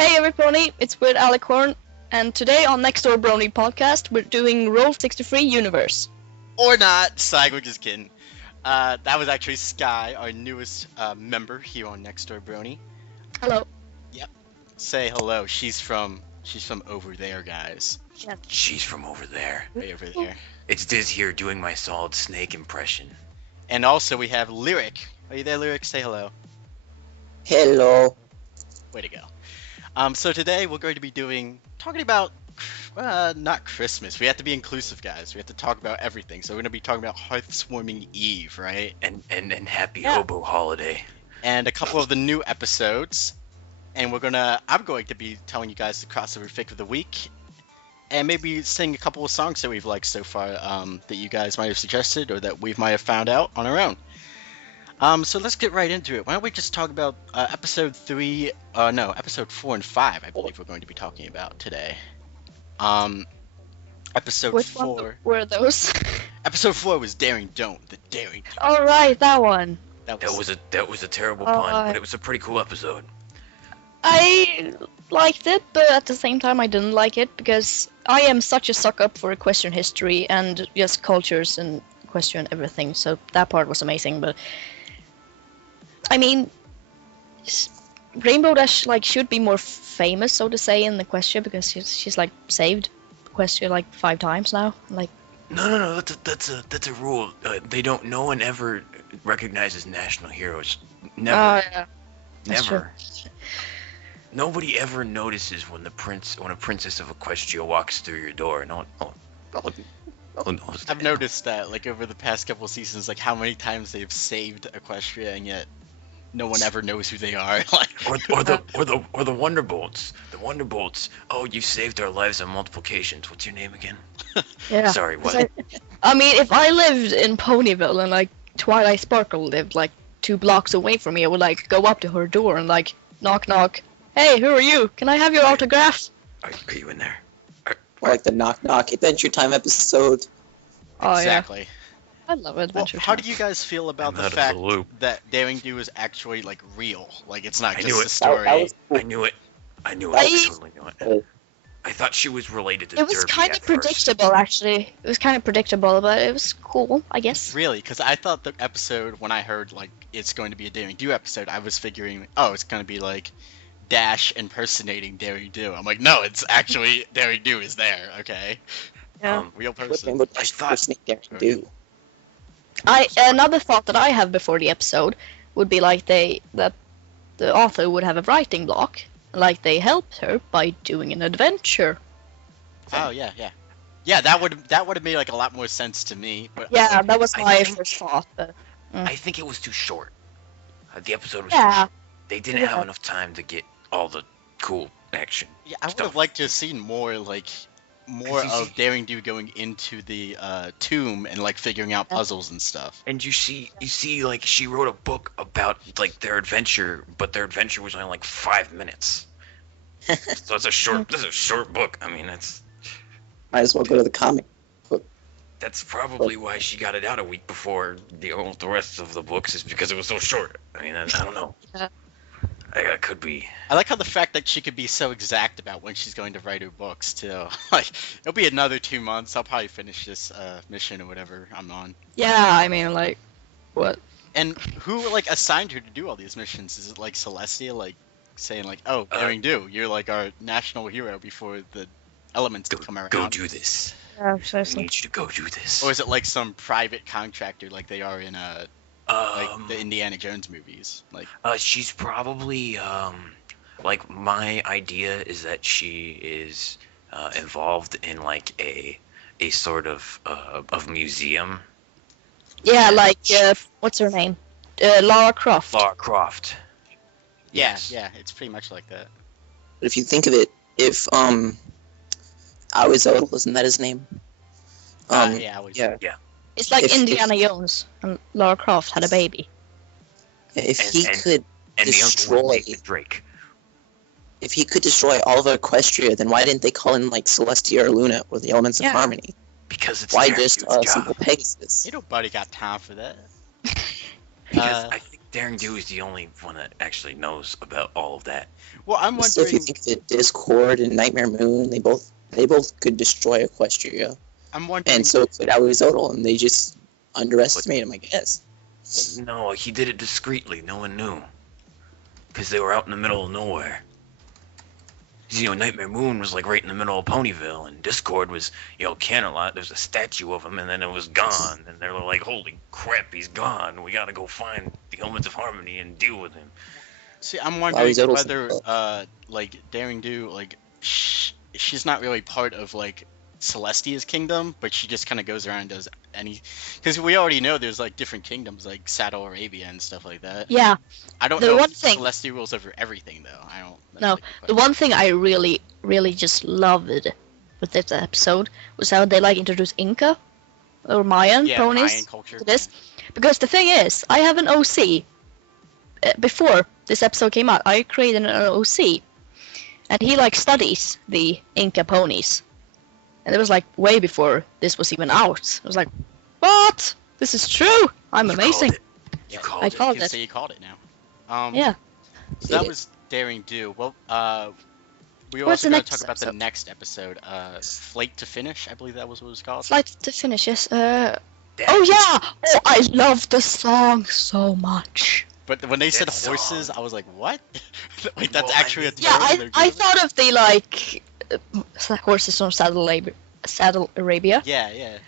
Hey everybody, it's Weird Alicorn, and today on NextDoorBrony podcast, we're doing Roll 63 Universe. Or not, Sag, we're just kidding. That was actually Sky, our newest member here on NextDoorBrony. Hello. Yep. Say hello. She's from over there, guys. Yeah. She's from over there. Way over there. It's Diz here doing my Solid Snake impression. And also we have Lyric. Are you there, Lyric? Say hello. Hello. Way to go. So today we're going to be talking about, not Christmas. We have to be inclusive, guys. We have to talk about everything. So we're going to be talking about Hearthswarming Eve, right? And Happy Hobo Holiday. And a couple of the new episodes. And I'm going to be telling you guys the crossover fic of the week. And maybe sing a couple of songs that we've liked so far, that you guys might have suggested or that we might have found out on our own. So let's get right into it. Why don't we just talk about episode 4 and 5, I believe we're going to be talking about today. Episode Which 4. one were those? Episode 4 was Daring Don't, the Daring Don't. Oh right, that one. That was a terrible pun, but it was a pretty cool episode. I liked it, but at the same time I didn't like it because I am such a suck up for equestrian history and just cultures and equestrian everything. So that part was amazing, but I mean, Rainbow Dash should be more famous, so to say, in Equestria because she's saved Equestria 5 times now. No. That's a rule. No one ever recognizes national heroes. Never. Yeah. Never. Nobody ever notices when a princess of Equestria walks through your door. No one knows. I've noticed that, over the past couple of seasons, how many times they've saved Equestria and yet no one ever knows who they are. or the Wonderbolts. The Wonderbolts. Oh, you saved our lives on multiple occasions. What's your name again? Yeah. Sorry, what? I mean, if I lived in Ponyville and Twilight Sparkle lived 2 blocks away from me, I would go up to her door and knock knock. Hey, who are you? Can I have your autograph? Are you in there? Or the Knock Knock Adventure Time episode. Oh Exactly. yeah. I love Adventure How Time. do you guys feel about I'm the out of fact the loop. that Daring Do is actually real? It's not I just knew a it. story. That was cool. I knew it. I I- totally knew it. I thought she was related to It was Derby kind at of first. predictable, actually. It was kind of predictable, but it was cool, I guess. Really? Because I thought the episode, when I heard it's going to be a Daring Do episode, I was figuring, oh, it's going to be Dash impersonating Daring Do. I'm no, it's actually Daring Do is there. Okay. Yeah. Real What person. Rainbow I Dash thought- Daring Do? Another thought that I have before the episode would be that the author would have a writing block, they helped her by doing an adventure. Oh yeah. Yeah, that would have made a lot more sense to me. But Yeah, that was I my think- first thought. But I think it was too short. The episode was Yeah. too short. They didn't have Yeah. enough time to get all the cool action. Yeah, I would stuff. have liked to have seen more more you of see- Daring Do going into the tomb and figuring out puzzles and stuff. And you see, she wrote a book about their adventure, but their adventure was only 5 minutes. So it's a short. This is a short book. I mean, Might as well go to the comic. that's probably why she got it out a week before the rest of the books, is because it was so short. I mean, I don't know. Yeah. That could be. I like how the fact that she could be so exact about when she's going to write her books too. It'll be another 2 months. I'll probably finish this mission or whatever I'm on. yeah, I mean, what? And who assigned her to do all these missions? Is it Celestia saying oh, Daring Do, you're our national hero before the elements come around? Go do this. Yeah, I precisely. need you to go do this. Or is it some private contractor like they are in the Indiana Jones movies? She's probably my idea is that she is involved in a sort of museum. Yeah, what's her name? Lara Croft. Lara Croft. Yeah, Yes. yeah, it's pretty much like that. But if you think of it, if Awizodal, isn't that his name? Yeah, I was. yeah. It's like if- Indiana Jones and Lara Croft had a baby. If And- he could And the uncle was destroy, Nathan Drake. if he could destroy all of Equestria, then why didn't they call in Celestia or Luna or the Elements Yeah. of Harmony? Because it's Why their just dude's job. simple Pegasus? Ain't nobody got time for that. Because Daring Do is the only one that actually knows about all of that. Well, I'm So if you wondering. think that Discord and Nightmare Moon, they both could destroy Equestria, I'm wondering. and so could Arizodal, and they just underestimate him, I guess. No, he did it discreetly. No one knew. Because they were out in the middle of nowhere. 'Cause, Nightmare Moon was like right in the middle of Ponyville, and Discord was, Canterlot. There's a statue of him, and then it was gone. And they were like, holy crap, he's gone. We gotta go find the Elements of Harmony and deal with him. See, I'm wondering Arizodal's whether, like, Daring Do, like, she's not really part of, like, Celestia's kingdom, but she just kind of goes around and does any. Because we already know there's, like, different kingdoms, like Saddle Arabia and stuff like that. Yeah. I don't The know one if thing- Celestia rules over everything, though. I don't. that's, No, like, The one thing I really, really just loved with this episode was how they like introduced Inca or Mayan yeah, ponies Mayan culture. to this. Because the thing is, I have an OC. Before this episode came out, I created an OC, and he like studies the Inca ponies. And it was like way before this was even out. I was like, what? This is true. I'm You amazing. called it. You called I it. You called can it. say you called it now. Yeah. So that was Daring Do. Well, we were What's also the going to next talk about the episode? next episode, Flight to Finish, I believe that was what it was called. Flight to Finish, yes. That- Oh yeah! Oh, I love the song so much. But when they said That horses, song. I was like, what? Like, that's Well, I actually a mean- Yeah, term they're I giving? thought of the like horses from Saddle Arabia, Yeah, yeah.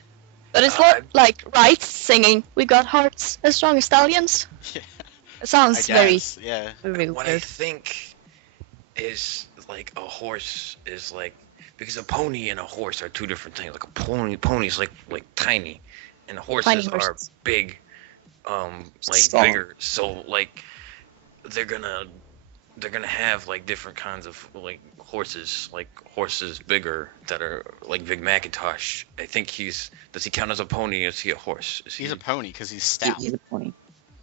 but it's Uh, not like Wright singing "We got hearts as strong as stallions." Yeah. It sounds I very, guess, yeah. very What I weird. think is like a horse is like, because a pony and a horse are two different things. Like a pony's like tiny, and horses are horses. big, like Strong. bigger. So like they're gonna have like different kinds of like horses bigger that are like Big Macintosh. I think does he count as a pony? Or is he a horse? Is he? He's a pony because he's stout. He's a pony.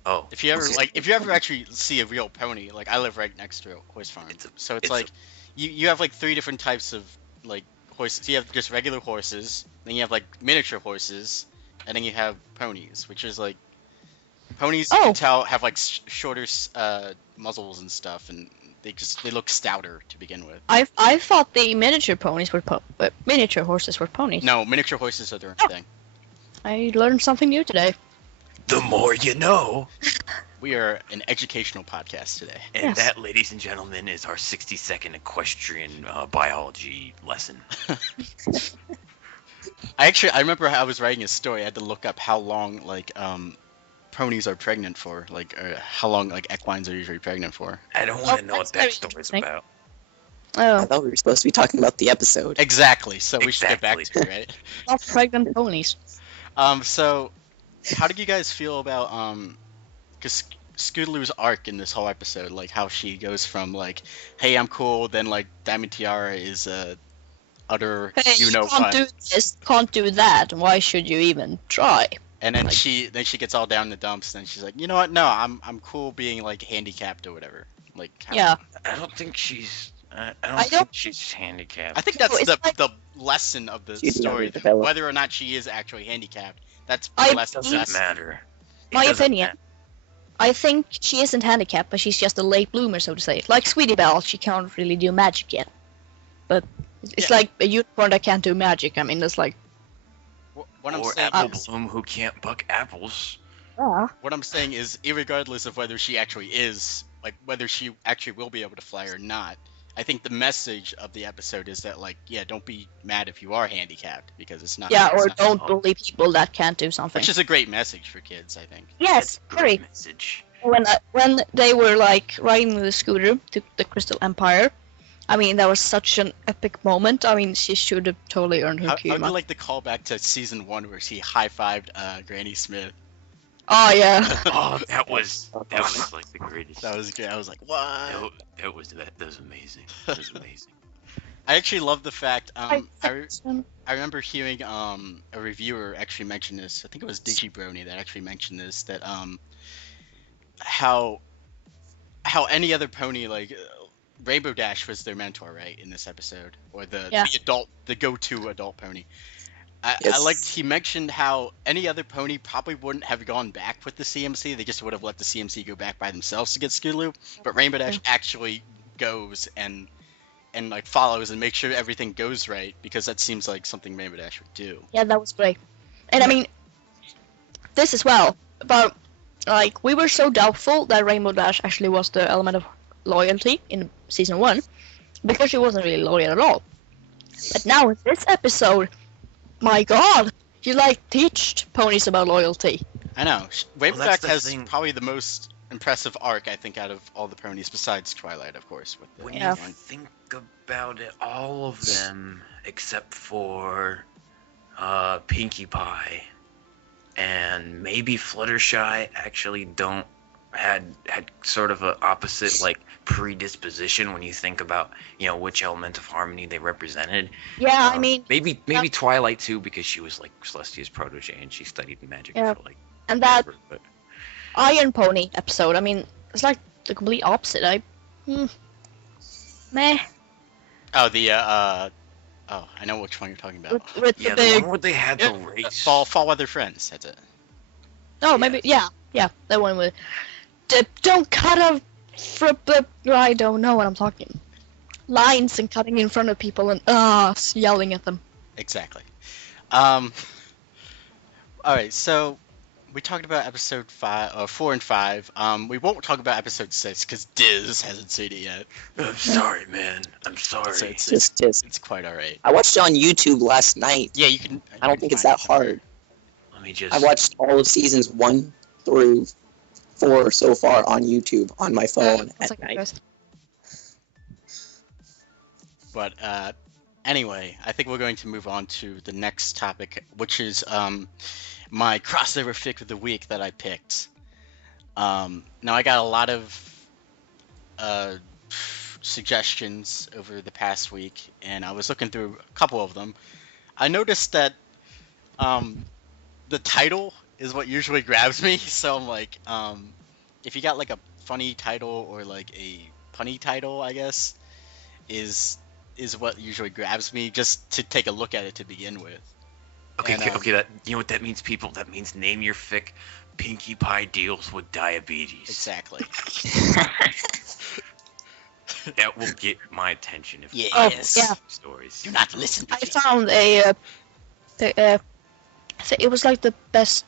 Oh, If you ever okay. if you ever actually see a real pony, like I live right next to a horse farm, so it's it's like you have like 3 different types of like horses. You have just regular horses, then you have like miniature horses, and then you have ponies, which is like ponies you Oh. can tell have like shorter muzzles and stuff, and they look stouter to begin with. I thought the miniature ponies were miniature horses were ponies. No, miniature horses are their own Oh. thing. I learned something new today. The more you know. We are an educational podcast today. And Yes. that, ladies and gentlemen, is our 60-second equestrian biology lesson. I remember I was writing a story. I had to look up how long like ponies are pregnant for, like how long like equines are usually pregnant for. I don't want to know that's what that very story's interesting. about. I Oh, thought we were supposed to be talking about the episode. Exactly. So we should get back Exactly. to it, not pregnant ponies. right? So how did you guys feel about because Scootaloo's arc in this whole episode, like how she goes from like, hey, I'm cool, then like Diamond Tiara is utter Hey, you know can't what, do this, can't do that. Why should you even try? and then like- she gets all down in the dumps, and she's like, you know what? No, I'm cool being like handicapped or whatever. Like how- Yeah. I don't think she's. I I don't don't- think she's handicapped. I think that's it's the like- the lesson of the She's never story, developed. whether or not she is actually handicapped. That's I- the lesson. Doesn't That's matter. It My doesn't opinion. matter. I think she isn't handicapped, but she's just a late bloomer, so to say. Like Sweetie Belle, she can't really do magic yet. But it's Yeah. like a unicorn that can't do magic. I mean, that's like, what I'm Or saying Apple is, Bloom who can't buck apples. what I'm saying is, irregardless of whether she actually is, like, whether she actually will be able to fly or not, I think the message of the episode is that, like, yeah, don't be mad if you are handicapped, because it's not. yeah, it's or not- don't bully people that can't do something. Which is a great message for kids, I think. Yes, That's a very. great message. When they were like riding the scooter to the Crystal Empire, I mean, that was such an epic moment. I mean, she should have totally earned her How would you Kuma. like the callback to season 1 where she high-fived Granny Smith? Oh yeah. Oh, that was like the greatest. That was great. I was like, what? That was amazing. That was amazing. I actually love the fact. I Hearth. remember hearing a reviewer actually mention this. I think it was DigiBrony that actually mentioned this. That how any other pony, like Rainbow Dash was their mentor, right, in this episode, or the Yeah. the go-to adult pony. I Yes. liked he mentioned how any other pony probably wouldn't have gone back with the CMC. They just would have let the CMC go back by themselves to get Scootaloo. But Rainbow Dash actually goes and like follows and makes sure everything goes right, because that seems like something Rainbow Dash would do. Yeah, that was great. And I mean, this as well. But like, we were so doubtful that Rainbow Dash actually was the element of loyalty in season 1, because she wasn't really loyal at all. But now in this episode, my God, she like teached ponies about loyalty. I know. Rainbow Well, that's Dash the has thing. probably the most impressive arc, I think, out of all the ponies, besides Twilight, of course. With the When Yeah. you think about it, all of them except for Pinkie Pie and maybe Fluttershy actually don't had sort of a opposite like predisposition when you think about which element of harmony they represented. Yeah, I mean, maybe Twilight too, because she was like Celestia's protege and she studied magic Yeah. for like and that forever, but Iron Pony episode, I mean, it's like the complete opposite. Meh. Oh, the oh, I know which one you're talking about. With yeah, the the big. one where they had Yeah, the race. Fall Weather Friends. That's it. Oh, maybe. Yeah, that one with. Don't cut off. I don't know what I'm talking. Lines and cutting in front of people and yelling at them. Exactly. All right, so we talked about episode 4 and 5. We won't talk about episode 6 because Diz hasn't seen it yet. I'm sorry, man. I'm sorry. So it's Just. quite all right. I watched it on YouTube last night. Yeah, you can. I don't think it's that hard. Let me just. I watched all of seasons 1 through 4 so far on YouTube on my phone One at second, night. guys. But anyway, I think we're going to move on to the next topic, which is my crossover fic of the week that I picked. Now I got a lot of suggestions over the past week, and I was looking through a couple of them. I noticed that the title is what usually grabs me, so I'm like, if you got like a funny title or like a punny title, I guess, is what usually grabs me just to take a look at it to begin with. Okay, And, okay. That what that means, people. That means name your fic. Pinkie Pie deals with diabetes. Exactly. That will get my attention if Yes. Oh, yeah. stories. Do not listen to I me. found it was like the best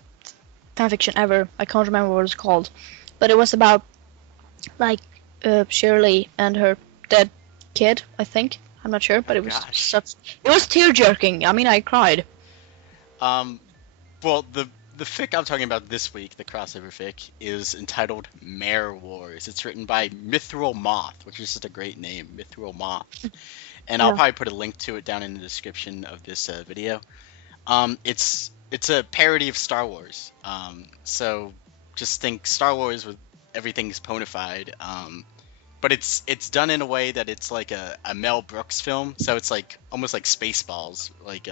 fanfiction ever. I can't remember what it's called, but it was about like Shirley and her dead kid. I think I'm not sure, but it was Gosh. it was tear jerking. I mean, I cried. Well, the fic I'm talking about this week, the crossover fic, is entitled Mare Wars. It's written by Mithril Moth, which is just a great name, Mithril Moth. And I'll Yeah. probably put a link to it down in the description of this video. It's a parody of Star Wars. So just think Star Wars with everything's ponified. But it's done in a way that it's like a Mel Brooks film. So it's like almost like Spaceballs, like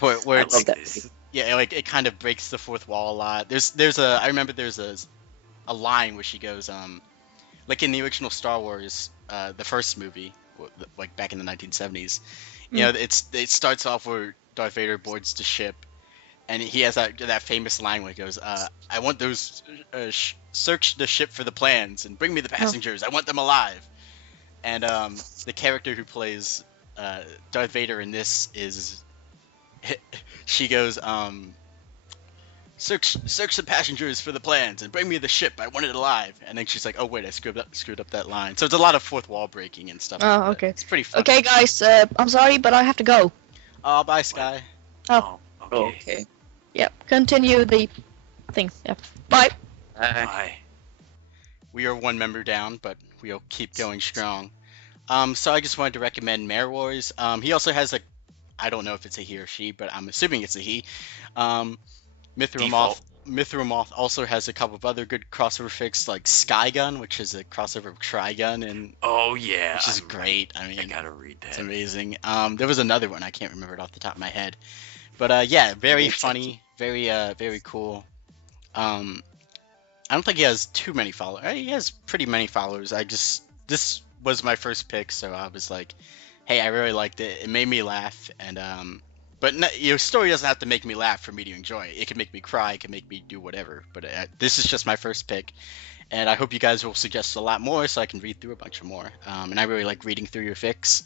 where I it's love that. This. yeah, like it kind of breaks the fourth wall a lot. I remember there's a line where she goes like in the original Star Wars, the first movie, like back in the 1970s. You know, it starts off where Darth Vader boards the ship, and he has that famous line where he goes, "I want those search the ship for the plans and bring me the passengers. I want them alive." And the character who plays Darth Vader in this is. She goes, search the passengers for the plans and bring me the ship. I want it alive. And then she's like, oh wait, I screwed up that line. So it's a lot of fourth wall breaking and stuff. Oh, like that. okay. It's pretty fun. Okay, guys, I'm sorry, but I have to go. Oh, bye, Sky. Oh. Okay. Okay. Yep, continue the thing. Yep. Bye. Bye. We are one member down, but we'll keep going strong. So I just wanted to recommend Mare Wars. He also has I don't know if it's a he or she, but I'm assuming it's a he. Mithril Moth also has a couple of other good crossover fics, like Skygun, which is a crossover of Trigun, and Oh yeah. which is great. I mean, I gotta read that. it's amazing. There was another one, I can't remember it off the top of my head, but yeah, very Yes, funny, very cool. I don't think he has too many followers. He has pretty many followers. This was my first pick, so I was like, hey, I really liked it. It made me laugh, and But your story doesn't have to make me laugh for me to enjoy it. It can make me cry. It can make me do whatever. But this is just my first pick, and I hope you guys will suggest a lot more so I can read through a bunch of more. And I really like reading through your fics.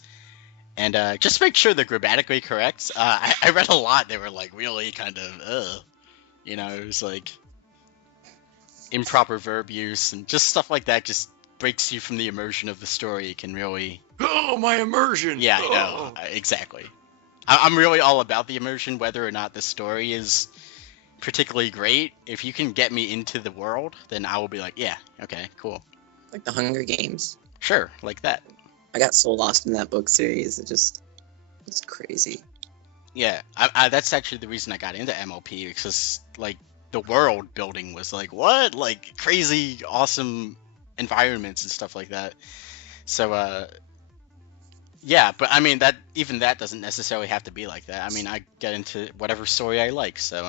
And just make sure they're grammatically correct. I read a lot. They were like really kind of, it was like improper verb use and just stuff like that. Just breaks you from the immersion of the story. It can really. Oh, my immersion! Yeah, I know. Exactly. I'm really all about the immersion, whether or not the story is particularly great. If you can get me into the world, then I will be like, yeah, okay, cool. Like the Hunger Games. Sure, like that. I got so lost in that book series. It's crazy. Yeah, that's actually the reason I got into MLP, because like the world building was like what, like crazy, awesome environments and stuff like that. So yeah, but I mean that doesn't necessarily have to be like that. I mean, I get into whatever story I like. So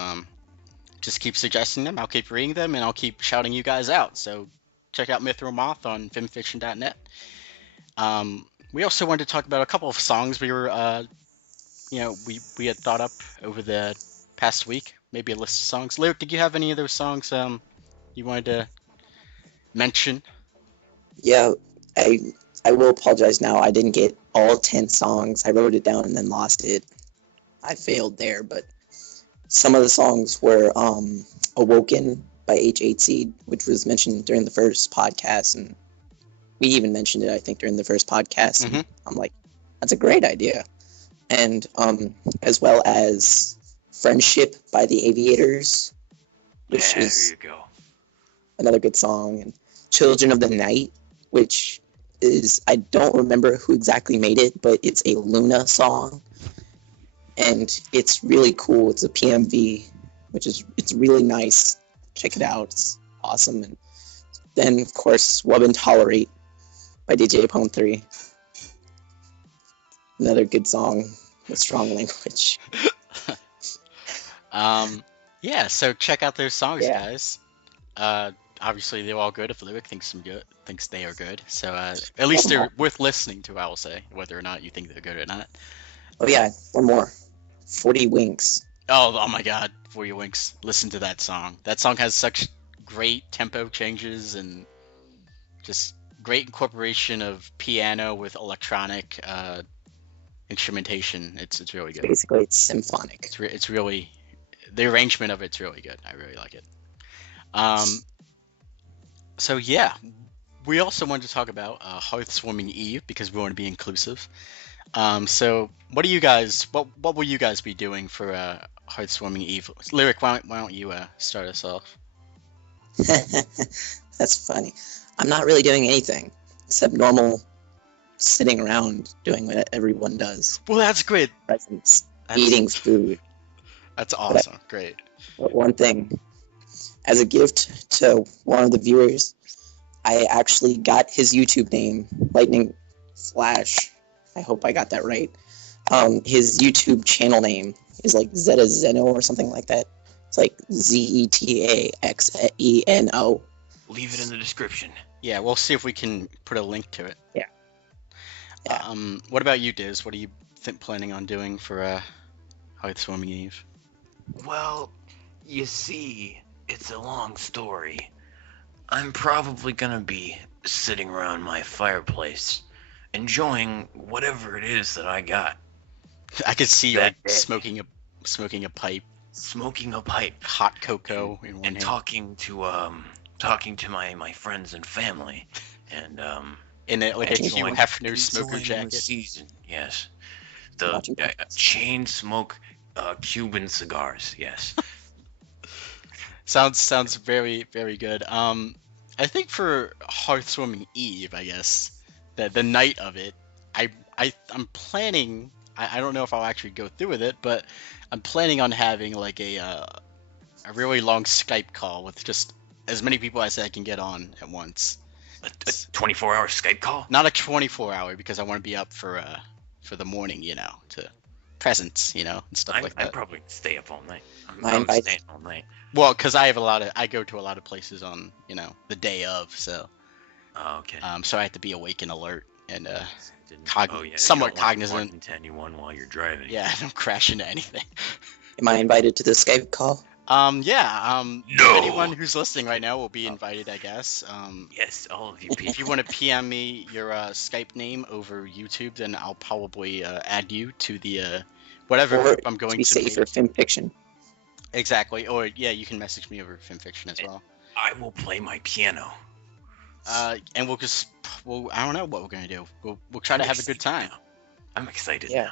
just keep suggesting them. I'll keep reading them, and I'll keep shouting you guys out. So check out Mithril Moth on FimFiction.net. We also wanted to talk about a couple of songs we were, we had thought up over the past week. Maybe a list of songs. Lyric, did you have any of those songs you wanted to mention? Yeah, I will apologize now. I didn't get all 10 songs. I wrote it down and then lost it. I failed there, but some of the songs were Awoken by H8Seed, which was mentioned during the first podcast, and we even mentioned it, I think, during the first podcast. Mm-hmm. I'm like, that's a great idea. And as well as Friendship by the Aviators, which is there you go. Another good song, and Children of the Night, which is, I don't remember who exactly made it, but it's a Luna song, and it's really cool. It's a PMV, it's really nice. Check it out. It's awesome. And then, of course, Wub and Tolerate by DJ Pwn 3. Another good song with strong language. Yeah, so check out those songs, Yeah. guys. Obviously, they're all good if Lyric thinks they are good. So at least they're worth listening to, I will say, whether or not you think they're good or not. Oh yeah, one more. 40 Winks. Oh my god, For Your Winks. Listen to that song. That song has such great tempo changes and just great incorporation of piano with electronic instrumentation. It's really good. Basically, it's symphonic. It's really, the arrangement of it's really good. I really like it. So yeah, we also wanted to talk about Hearth Swarming Eve because we want to be inclusive. So what will you guys be doing for Hearth Swarming Eve? Lyric, why don't you start us off? That's funny. I'm not really doing anything except normal sitting around doing what everyone does. Well, that's great. Presents, eating food. That's awesome. Great. But one thing, as a gift to one of the viewers, I actually got his YouTube name, Lightning Flash. I hope I got that right. His YouTube channel name is like Zeta Zeno or something like that. It's like ZETAXENO. Leave it in the description. Yeah, we'll see if we can put a link to it. Yeah. What about you, Diz? What are you planning on doing for Hearth Swarming Eve? Well, you see, it's a long story. I'm probably gonna be sitting around my fireplace, enjoying whatever it is that I got. I could see you That like, day. smoking a pipe, Smoking a pipe hot cocoa in one and hand. talking to my friends and family, and in like a Hugh enjoying- Hefner smoker enjoying jacket. The season, yes. The Watching chain smoke Cuban cigars, yes. Sounds very, very good. I think for Hearth Swarming Eve, I guess the night of it, I'm planning. I don't know if I'll actually go through with it, but I'm planning on having like a really long Skype call with just as many people as I can get on at once. A 24-hour Skype call? Not a 24-hour because I want to be up for the morning, to presents, and stuff like that. I'd probably stay up all night. Mine I'm by- staying all night. Well, because I go to a lot of places on, the day of, so Oh, okay. so I have to be awake and alert. and you somewhat don't want cognizant. Martin to anyone while you're driving. Yeah, don't crash into anything. Am I invited to the Skype call? No! Anyone who's listening right now will be invited, I guess. Yes, all of you If people. you want to PM me your Skype name over YouTube, then I'll probably add you to the whatever Or group I'm to going be to safer, FimFiction. Exactly. Or yeah, you can message me over FimFiction as well. I will play my piano. And I don't know what we're gonna do. We'll try to have a good time. I'm excited Yeah.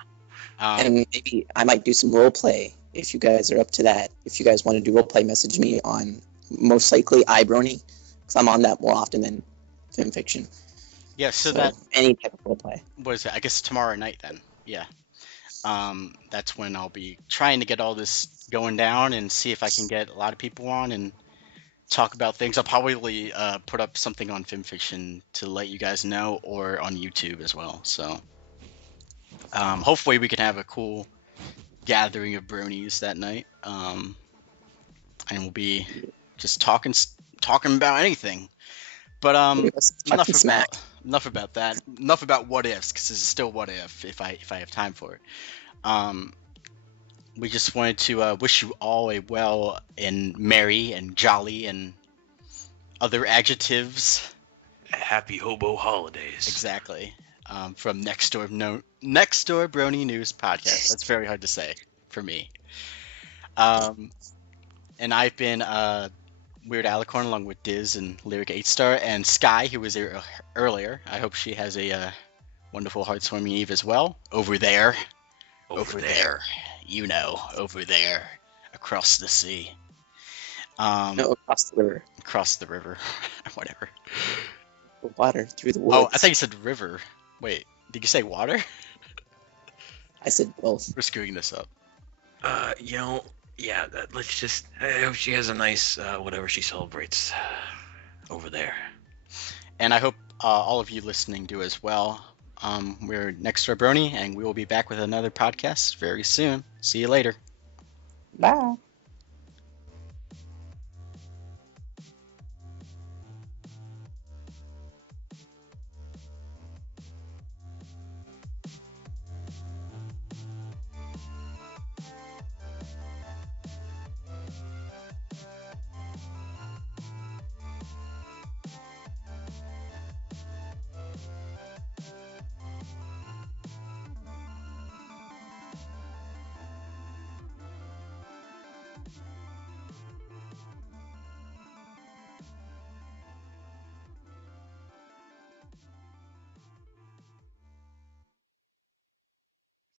now. And maybe I might do some role play if you guys are up to that. If you guys want to do role play, message me on most likely Ibrony, because I'm on that more often than FimFiction. Yeah. So that any type of role play. what is it? I guess tomorrow night then. Yeah. That's when I'll be trying to get all this going down and see if I can get a lot of people on and talk about things. I'll probably put up something on FimFiction to let you guys know, or on YouTube as well. So hopefully we can have a cool gathering of bronies that night, and we'll be just talking about anything. But enough about that. Enough about what ifs, because this is still what if I have time for it. We just wanted to wish you all a well and merry and jolly and other adjectives. Happy hobo holidays. Exactly. From NextDoorBrony News Podcast. That's very hard to say for me. And I've been Weird Alicorn along with Diz and Lyric Eightstar and Sky, who was here earlier. I hope she has a wonderful heartwarming eve as well. Over there. Over there. You know, over there. Across the sea. No, across the river. Across the river. Whatever. The water, through the woods. Oh, I thought you said river. Wait, did you say water? I said both. We're screwing this up. Yeah, let's just... I hope she has a nice, whatever she celebrates over there. And I hope all of you listening do as well. We're NextDoorBrony, and we will be back with another podcast very soon. See you later. Bye.